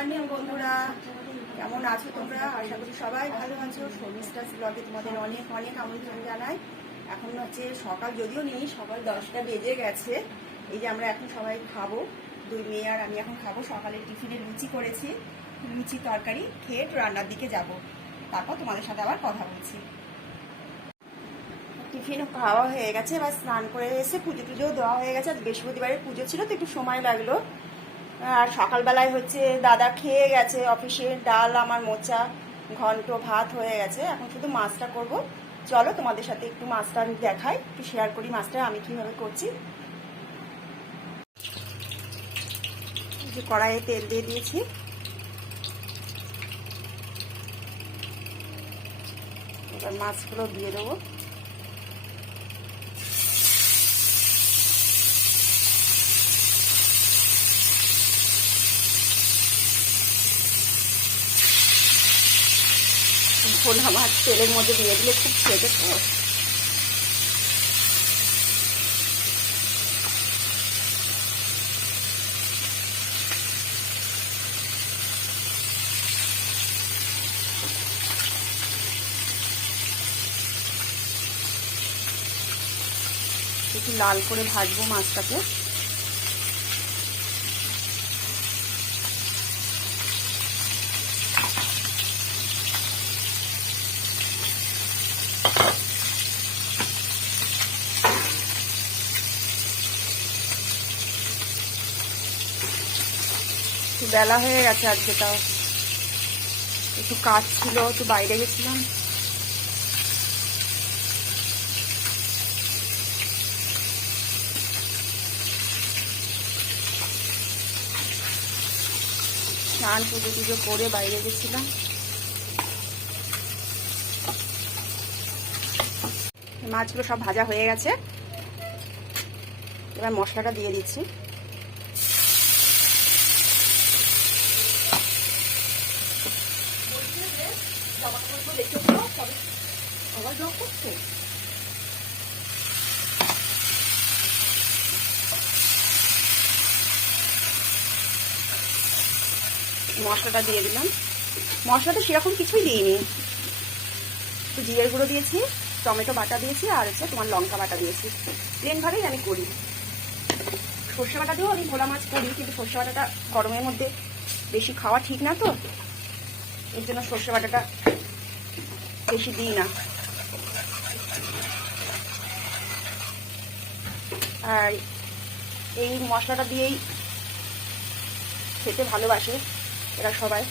Morning বন্ধুরা, কেমন আছো তোমরা? আশা করি সবাই ভালো আছো। শর্মিষ্ঠাস ব্লগে তোমাদের অনেক অনেক আমন্ত্রণ জানাই। এখন হচ্ছে সকাল, যদিও নেই, সকাল 10টা বেজে গেছে। এই যে আমরা এখন সবাই খাবো, দুই মেয়ে আর আমি এখন খাবো। সকালে টিফিনে লুচি করেছি, লুচি তরকারি খেয়ে রান্নার দিকে যাব, তারপর তোমাদের সাথে আবার কথা বলছি। টিফিন খাওয়া হয়ে গেছে, এবার স্নান করে এসে পুজো টুজোও দেওয়া হয়ে গেছে। আজ বৃহস্পতিবারের পুজো ছিল তো একটু সময় লাগলো। আর সকালবেলায় হচ্ছে দাদা খেয়ে গেছে অফিসে, ডাল আমার মোচা ঘন্ট ভাত হয়ে গেছে। এখন শুধু মাছটা করব। চলো তোমাদের সাথে একটু মাছটা আমি দেখাই, একটু শেয়ার করি মাছটা আমি কিভাবে করছি। যে কড়াইয়ে তেল দিয়ে দিয়েছি, এবার মাছগুলো দিয়ে দেবো। ভোলা মাছ তেলের মধ্যে দিয়ে দিলে খুব খেতে তো। একটু লাল করে ভাজবো মাছটাকে। বেলা হয়ে গেছে আজকে, তাও একটু কাজ ছিল, একটু বাইরে গেছিলাম। স্নান পুজো টুজো করে বাইরে গেছিলাম। মাছগুলো সব ভাজা হয়ে গেছে, এবার মশলাটা দিয়ে দিচ্ছি। মশলাটা দিয়ে দিলাম। মশলাটা সেরকম কিছুই দিইনি, একটু জিরের গুঁড়ো দিয়েছি, টমেটো বাটা দিয়েছি, আর হচ্ছে তোমার লঙ্কা বাটা দিয়েছি। প্লেন ভাবেই আমি করি। সর্ষে বাটা দিয়েও আমি ভোলা মাছ করি, কিন্তু সর্ষে বাটাটা গরমের মধ্যে বেশি খাওয়া ঠিক না, তো এর জন্য সর্ষে বাটাটা বেশি দিই না। আর এই মশলাটা দিয়েই খেতে ভালোবাসে এরা সবাই।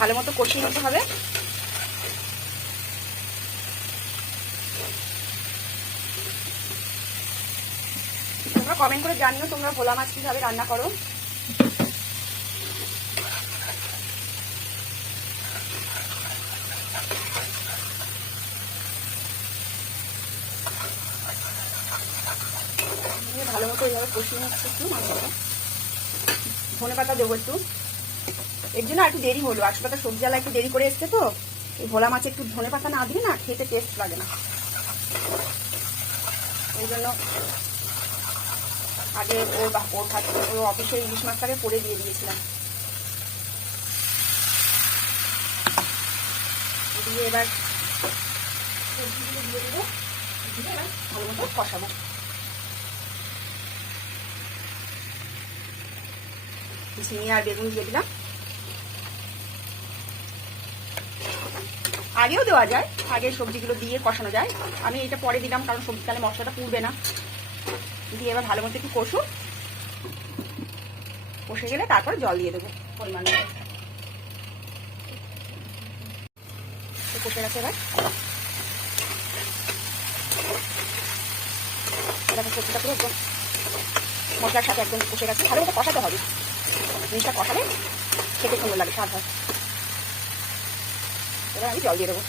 ভালো মতো কষিয়ে নিতে হবে। তোমরা কমেন্ট করে জানিও তোমরা ভোলা মাছ কিভাবে রান্না করো। ভালো মতো এইভাবে কষিয়ে নিচ্ছে একটু মাছটা। ধনে পাতা দেবো একটু, এর জন্য একটু দেরি হলো। আসলে তো সবজি আলা একটু দেরি করে এসছে, তো এই ভোলা মাছে একটু ধনে পাতা না দিলে না খেতে টেস্ট লাগে না। ওই জন্য আগে ওর অফিসে ইলিশ মাছটাকে করে দিয়ে দিয়েছিলাম। দিয়ে এবার সবজিগুলো দিয়ে দেবো, দিয়ে এবার ভালো মতো কষাবো। ঝিঙে আর বেগুন দিয়ে দিলাম। আগেও দেওয়া যায়, আগে সবজিগুলো দিয়ে কষানো যায়। আমি এটা পরে দিলাম কারণ সবজি তাহলে মশলাটা পুড়বে না। দিয়ে এবার ভালো মতো একটু কষে গেলে তারপর জল দিয়ে দেবো পরিমাণ মতো। কষে গেছে, এবার সবজিটা পুরো একদম মশলার সাথে একদম কষে গেছে। ভালো মতো কষাতে হবে, জিনিসটা কষালে খেতে সুন্দর লাগে, স্বাদ হয়। এবার আমি জল দিয়ে দেবো।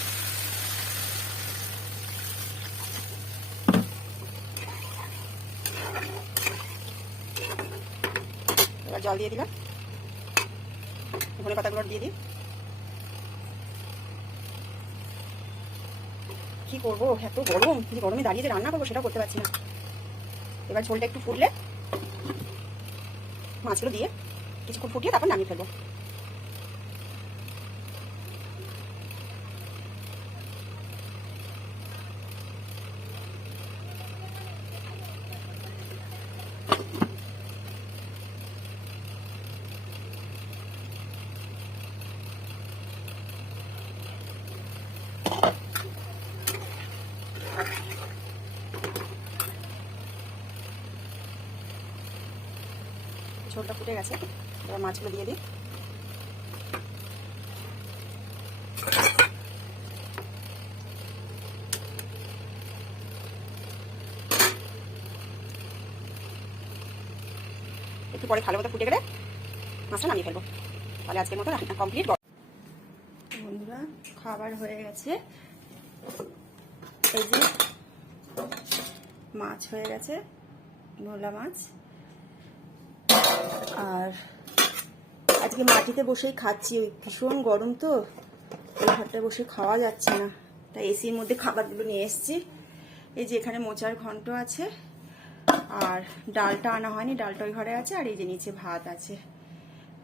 জল দিয়ে দিলাম, ধনে পাতাগুলো দিয়ে দিই। কি করবো, এত গরম, যে গরমে দাঁড়িয়ে যে রান্না করবো সেটা করতে পারছি না। এবার ঝোলটা একটু ফুটলে মাছগুলো দিয়ে কিছুক্ষণ ফুটিয়ে তারপর নামিয়ে ফেলবো। ঝোলটা ফুটে গেছে, এবার মাছগুলো দিয়ে দিই। একটু পরে ভালো মতো ফুটে গেলে মাছটা নামিয়ে ফেলবো। তাহলে আজকের মতো রান্না কমপ্লিট। বন্ধুরা, খাবার হয়ে গেছে, এই যে মাছ হয়ে গেছে, ভোলা মাছ। আর আজকে মাটিতে বসেই খাচ্ছি, ওই ভীষণ গরম তো, এই ঘরটায় বসে খাওয়া যাচ্ছে না, তাই এসির মধ্যে খাবারগুলো নিয়ে এসেছি। এই যে এখানে মোচার ঘন্ট আছে, আর ডালটা আনা হয়নি, ডালটা ওই ঘরে আছে, আর এই যে নিচে ভাত আছে।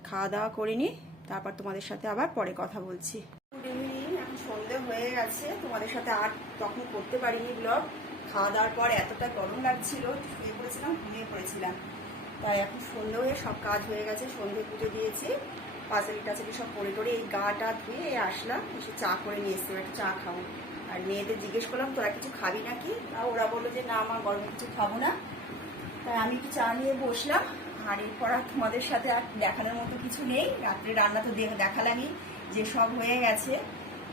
খাওয়া দাওয়া করিনি, তারপর তোমাদের সাথে আবার পরে কথা বলছি। এখন সন্ধে হয়ে গেছে, তোমাদের সাথে আর তখন করতে পারিনি ব্লগ। খাওয়া দাওয়ার পর এতটা গরম লাগছিল, শুয়ে পড়েছিলাম, ঘুমিয়ে পড়েছিলাম। তাই এখন সন্ধে হয়ে সব কাজ হয়ে গেছে, সন্ধে পুজো দিয়েছি, পাঁচালি টাচালি সব পরে টরে এই গাটা ধুয়ে আসলাম, এসে চা করে নিয়ে এসছি, একটু চা খাবো। আর মেয়েদের জিজ্ঞেস করলাম তোরা কিছু খাবি নাকি, তা ওরা বললো যে না আমার গরমে কিছু খাবো না। তাই আমি একটু চা নিয়ে বসলাম। আর এরপর আর তোমাদের সাথে আর দেখানোর মতো কিছু নেই। রাত্রে রান্না তো দেখালামই, যে সব হয়ে গেছে।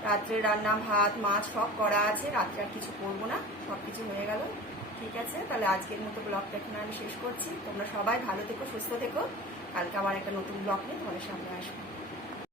রাত্রে রান্না ভাত মাছ সব করা আছে, রাত্রে আর কিছু করবো না, সব কিছু হয়ে গেল। ঠিক আছে, তাহলে আজকের মতো ব্লগটা এখানে আমি শেষ করছি। তোমরা সবাই ভালো থেকো, সুস্থ থেকো। কালকে আবার একটা নতুন ব্লগ নিয়ে তোমাদের সামনে আসবো।